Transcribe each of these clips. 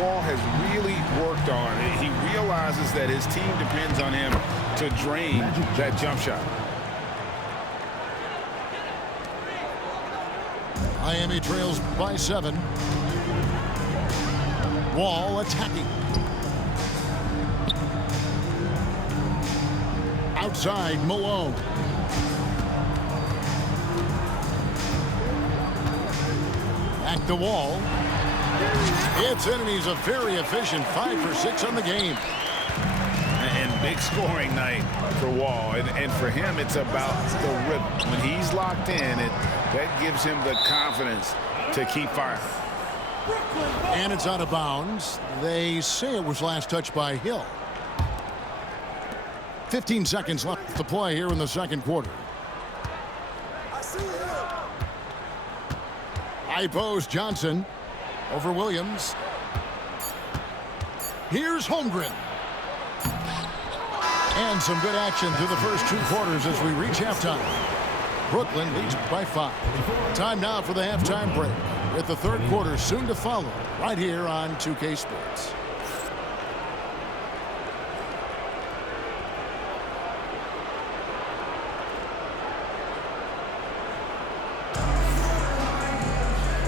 Wall has really worked on. He realizes that his team depends on him to drain that jump shot. Miami trails by 7. Wall attacking. Outside, Malone. Back to Wall. It's in, and he's a very efficient 5 for 6 on the game. And big scoring night for Wall. And for him, it's about the rhythm. When he's locked in, that gives him the confidence to keep firing. And it's out of bounds. They say it was last touched by Hill. 15 seconds left to play here in the second quarter. High post, Johnson over Williams. Here's Holmgren. And some good action through the first 2 quarters as we reach halftime. Brooklyn leads by 5. Time now for the halftime break, with the third quarter soon to follow, right here on 2K Sports.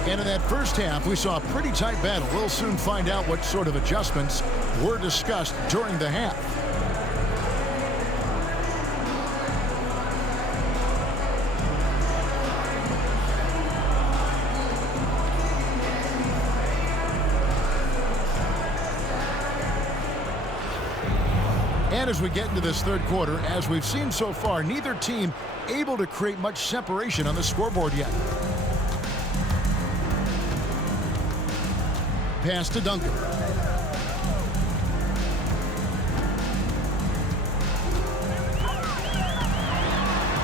And in that first half, we saw a pretty tight battle. We'll soon find out what sort of adjustments were discussed during the half. And as we get into this third quarter, as we've seen so far, neither team able to create much separation on the scoreboard yet. Pass to Duncan.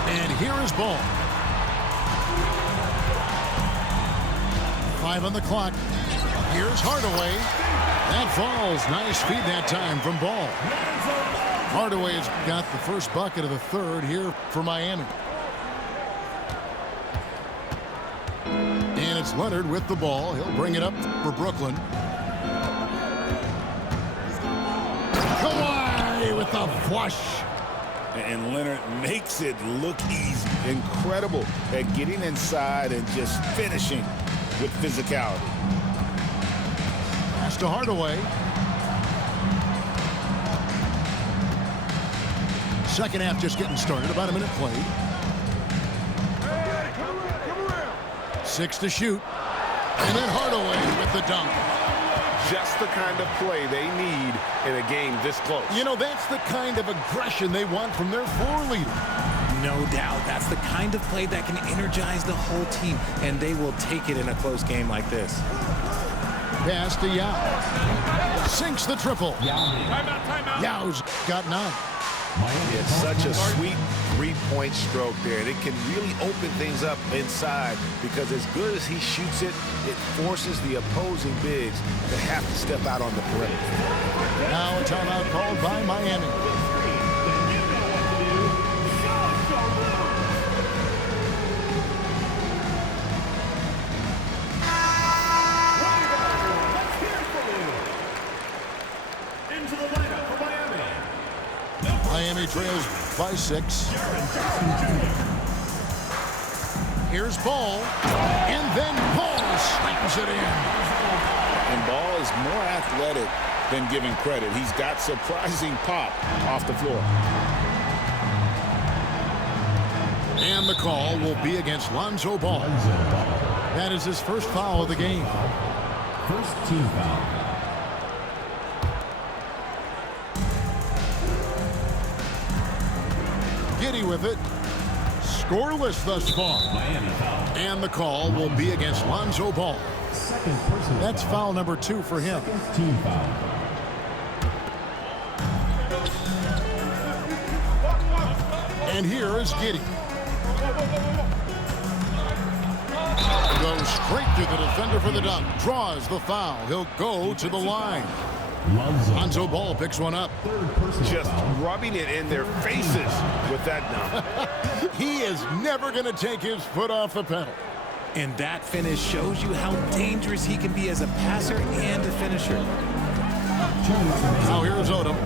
And here is Ball. 5 on the clock. Here's Hardaway. That falls. Nice feed that time from Ball. Hardaway has got the first bucket of the third here for Miami. And it's Leonard with the ball. He'll bring it up for Brooklyn. Kawhi with the flush. And Leonard makes it look easy. Incredible at getting inside and just finishing with physicality. Pass to Hardaway. Second half just getting started. About a minute played. 6 to shoot. And then Hardaway with the dunk. Just the kind of play they need in a game this close. You know, that's the kind of aggression they want from their floor leader. No doubt. That's the kind of play that can energize the whole team, and they will take it in a close game like this. Pass to Yao. Sinks the triple. Timeout. Yao's got 9. It's such a sweet three-point stroke there. And it can really open things up inside because as good as he shoots it, it forces the opposing bigs to have to step out on the perimeter. Now a timeout called by Miami. Miami trails by 6. Here's Ball, and then Ball slams it in. And Ball is more athletic than given credit. He's got surprising pop off the floor. And the call will be against Lonzo Ball. That is his first foul of the game. First team foul. Giddy with it. Scoreless thus far. And the call will be against Lonzo Ball. That's foul number 2 for him. Team foul. And here is Giddy. Goes straight to the defender for the dunk. Draws the foul. He'll go to the line. Lonzo Ball picks one up. Just rubbing it in their faces with that dunk. He is never going to take his foot off the pedal. And that finish shows you how dangerous he can be as a passer and a finisher. Now here's Odom.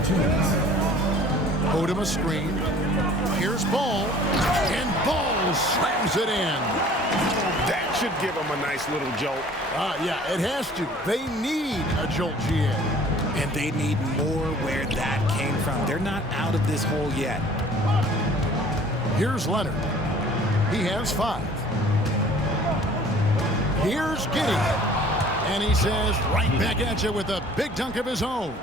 Odom a screen. Here's Ball. And Ball slams it in. That should give him a nice little jolt. Yeah, it has to. They need a jolt, GA. And they need more where that came from. They're not out of this hole yet. Here's Leonard. He has 5. Here's Giddey. And he says right back at you with a big dunk of his own.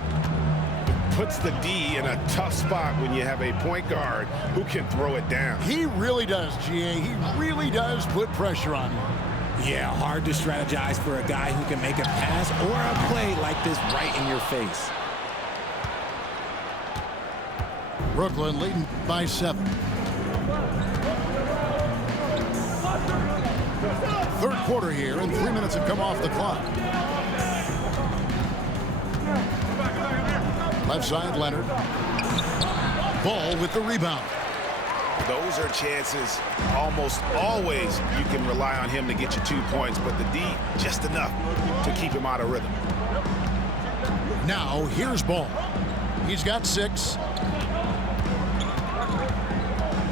Puts the D in a tough spot when you have a point guard who can throw it down. He really does, GA. He really does put pressure on him. Yeah, hard to strategize for a guy who can make a pass or a play like this right in your face. Brooklyn leading by 7. Third quarter here, and 3 minutes have come off the clock. Left side, Leonard. Ball with the rebound. Those are chances almost always you can rely on him to get you 2 points, but the D just enough to keep him out of rhythm. Now here's Ball. He's got 6.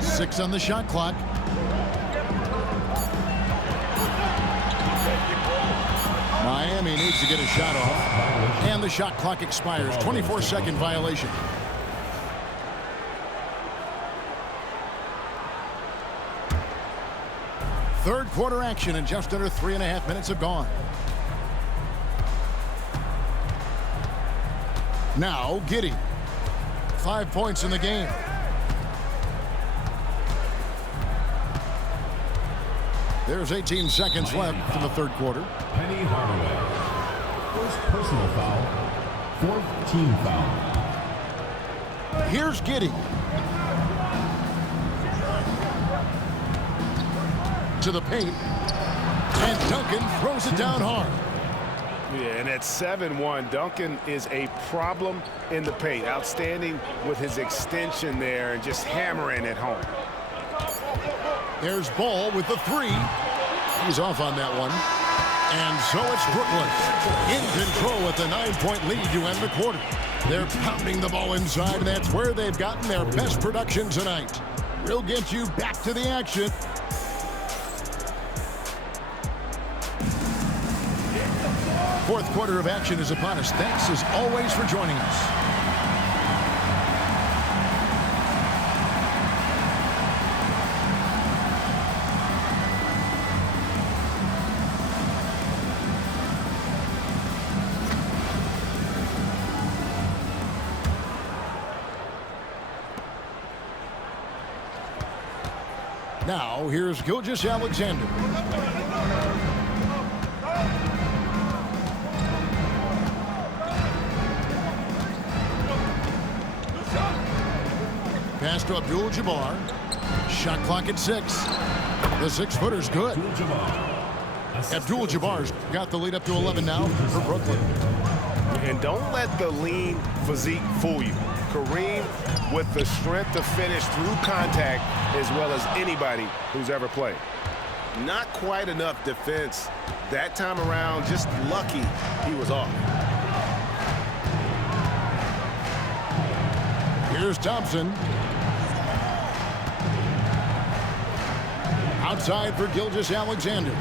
6 on the shot clock. Miami needs to get a shot off, and the shot clock expires. 24-second violation. Third quarter action, and just under 3.5 minutes have gone. Now Giddey. 5 points in the game. There's 18 seconds left in the third quarter. Penny Hardaway. First personal foul. 4th team foul. Here's Giddey. To the paint. And Duncan throws it down hard. Yeah, and at 7-1, Duncan is a problem in the paint. Outstanding with his extension there and just hammering it home. There's Ball with the 3. He's off on that one. And so it's Brooklyn in control with a 9-point lead to end the quarter. They're pounding the ball inside, and that's where they've gotten their best production tonight. We'll get you back to the action. Fourth quarter of action is upon us. Thanks as always for joining us. Now, here's Gilgeous-Alexander. Pass to Abdul-Jabbar. Shot clock at 6. The 6-footer's good. Abdul-Jabbar's got the lead up to 11 now for Brooklyn. And don't let the lean physique fool you. Kareem with the strength to finish through contact as well as anybody who's ever played. Not quite enough defense that time around. Just lucky he was off. Here's Thompson. Outside for Gilgeous-Alexander.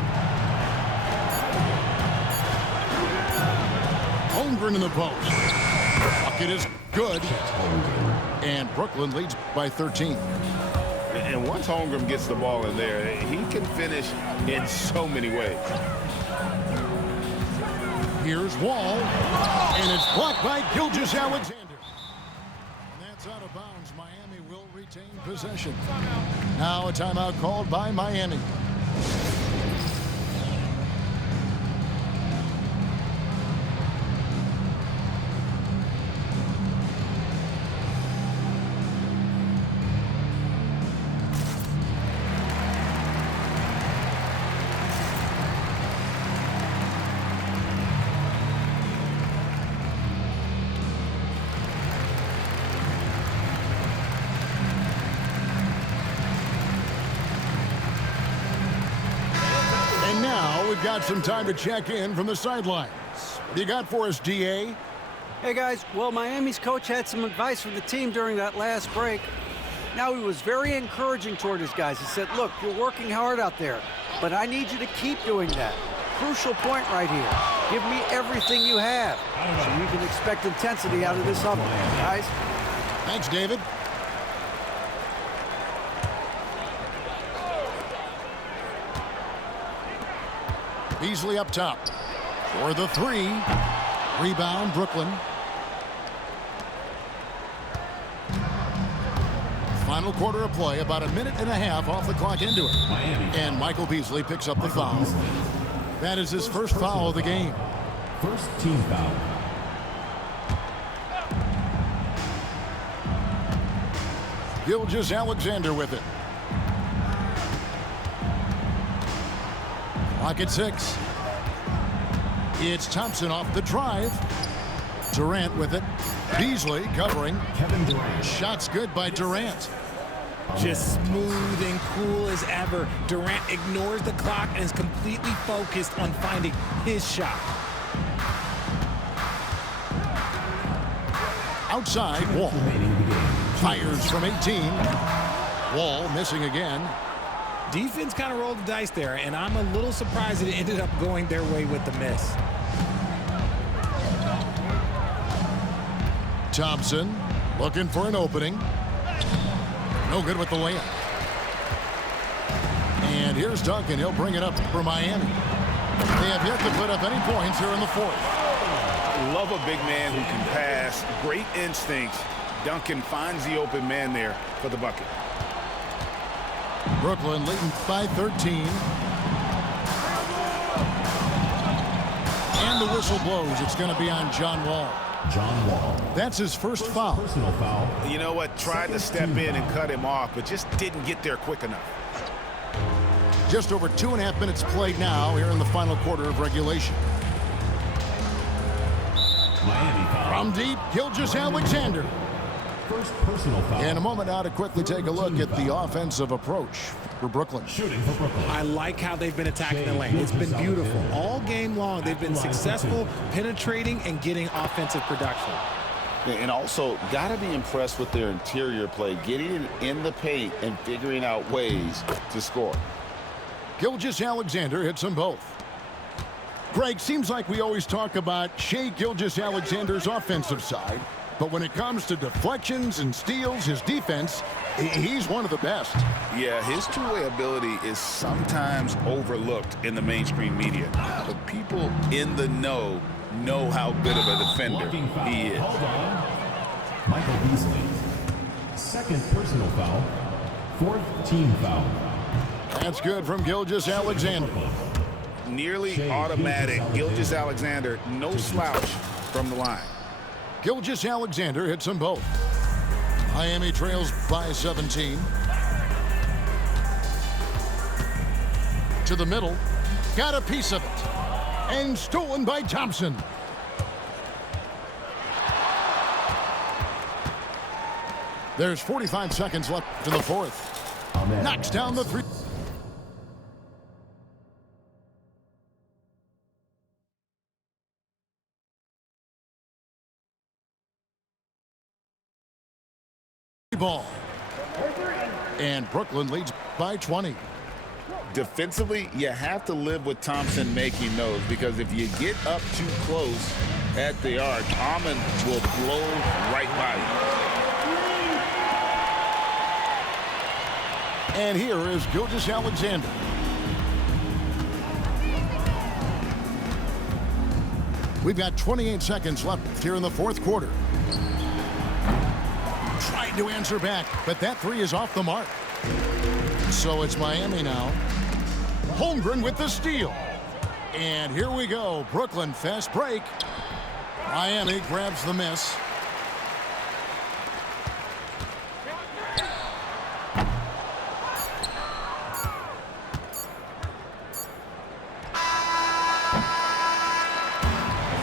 Holmgren in the post. Bucket is good. And Brooklyn leads by 13. And once Holmgren gets the ball in there, he can finish in so many ways. Here's Wall. And it's blocked by Gilgeous-Alexander. And that's out of bounds. Miami will retain possession. Now a timeout called by Miami. got some time to check in from the sidelines. What do you got for us, D.A.? Hey, guys. Well, Miami's coach had some advice for the team during that last break. Now, he was very encouraging toward his guys. He said, look, you're working hard out there, but I need you to keep doing that. Crucial point right here. Give me everything you have so you can expect intensity out of this huddle, guys. Thanks, David. Beasley up top for the three. Rebound, Brooklyn. Final quarter of play, about a minute and a half off the clock into it. And Michael Beasley picks up the foul. That is his first foul of the game. First team foul. Gilgeous-Alexander with it. Clock at 6. It's Thompson off the drive. Durant with it. Beasley covering. Kevin Durant. Shots good by Durant. Just smooth and cool as ever. Durant ignores the clock and is completely focused on finding his shot. Outside, Wall. Fires from 18. Wall missing again. Defense kind of rolled the dice there, and I'm a little surprised that it ended up going their way with the miss. Thompson looking for an opening. No good with the layup. And here's Duncan. He'll bring it up for Miami. They have yet to put up any points here in the fourth. Love a big man who can pass. Great instincts. Duncan finds the open man there for the bucket. Brooklyn leading by 13. And the whistle blows. It's going to be on John Wall. John Wall. That's his first foul. Personal foul. You know what? Tried to step in and cut him off, but just didn't get there quick enough. Just over 2.5 minutes played now here in the final quarter of regulation. Miami foul. From deep, Gilgeous-Alexander. First personal foul. And a moment now to quickly take a look at the offensive approach for Brooklyn. Shooting for Brooklyn. I like how they've been attacking the lane. It's been beautiful. All game long, they've been successful penetrating and getting offensive production. And also, got to be impressed with their interior play, getting it in the paint and figuring out ways to score. Gilgeous-Alexander hits them both. Greg, seems like we always talk about Shai Gilgeous-Alexander's offensive side, but when it comes to deflections and steals, his defense, he's one of the best. Yeah, his two-way ability is sometimes overlooked in the mainstream media. But people in the know how good of a defender he is. Hold on. Michael Beasley. Second personal foul. Fourth team foul. That's good from Gilgeous-Alexander. Nearly automatic. Gilgeous-Alexander, no slouch from the line. Gilgeous-Alexander hits them both. Miami trails by 17. To the middle. Got a piece of it. And stolen by Thompson. There's 45 seconds left in the fourth. Knocks down the three. Ball. And Brooklyn leads by 20. Defensively, you have to live with Thompson making those, because if you get up too close at the arc, Amon will blow right by you. And here is Gilgeous-Alexander. We've got 28 seconds left here in the fourth quarter. Trying to answer back, but that three is off the mark. So it's Miami now. Holmgren with the steal. And here we go. Brooklyn fast break. Miami grabs the miss.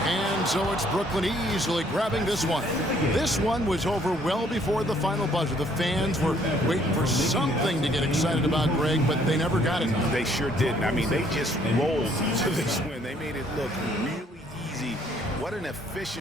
And So it's Brooklyn easily grabbing this one. This one was over well before the final buzzer. The fans were waiting for something to get excited about, Greg, but they never got it. They sure didn't. I mean, they just rolled to this win. They made it look really easy. What an efficient